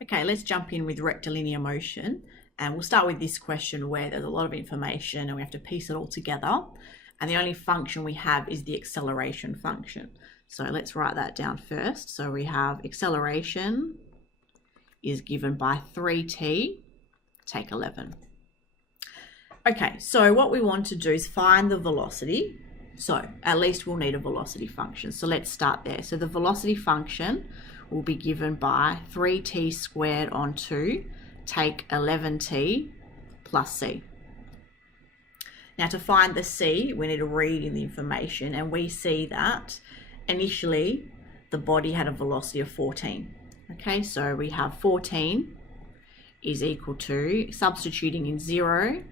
Okay, let's jump in with rectilinear motion, and we'll start with this question where there's a lot of information and we have to piece it all together, and the only function we have is the acceleration function. So let's write that down first. So we have acceleration is given by 3t, take 11. Okay, so what we want to do is find the velocity. So at least we'll need a velocity function. So let's start there. So the velocity function will be given by 3t squared on 2, take 11t plus c. Now to find the c, we need to read in the information, and we see that initially the body had a velocity of 14. Okay, so we have 14 is equal to, substituting in 0,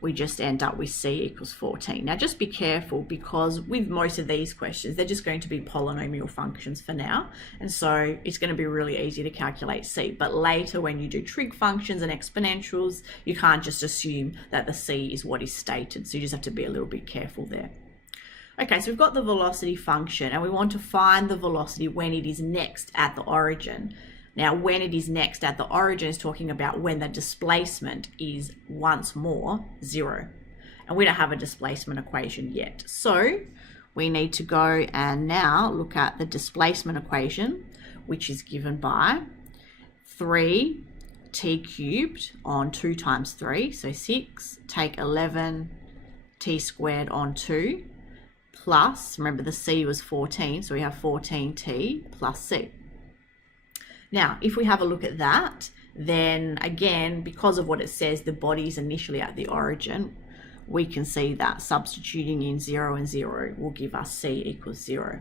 we just end up with c equals 14. Now just be careful, because with most of these questions, they're just going to be polynomial functions for now. And so it's going to be really easy to calculate c. But later when you do trig functions and exponentials, you can't just assume that the c is what is stated. So you just have to be a little bit careful there. Okay, so we've got the velocity function, and we want to find the velocity when it is next at the origin. Now, when it is next at the origin is talking about when the displacement is once more 0. And we don't have a displacement equation yet. So we need to go and now look at the displacement equation, which is given by 3t cubed on 2 times 3, so 6, take 11t squared on 2, plus, remember the c was 14, so we have 14t plus c. Now, if we have a look at that, then again, because of what it says, the body is initially at the origin, we can see that substituting in 0 and 0 will give us c equals 0.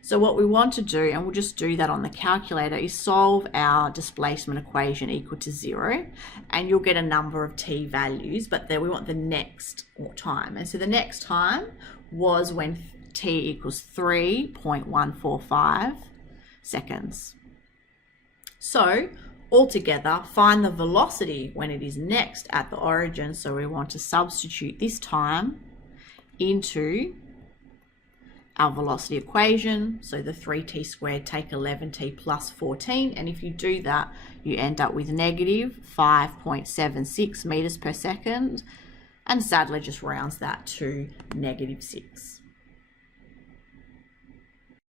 So what we want to do, and we'll just do that on the calculator, is solve our displacement equation equal to 0, and you'll get a number of t values, but then we want the next time. And so the next time was when t equals 3.145 seconds. So altogether, find the velocity when it is next at the origin. So we want to substitute this time into our velocity equation. So the 3t squared, take 11t plus 14. And if you do that, you end up with negative 5.76 meters per second. And Sadler just rounds that to negative 6.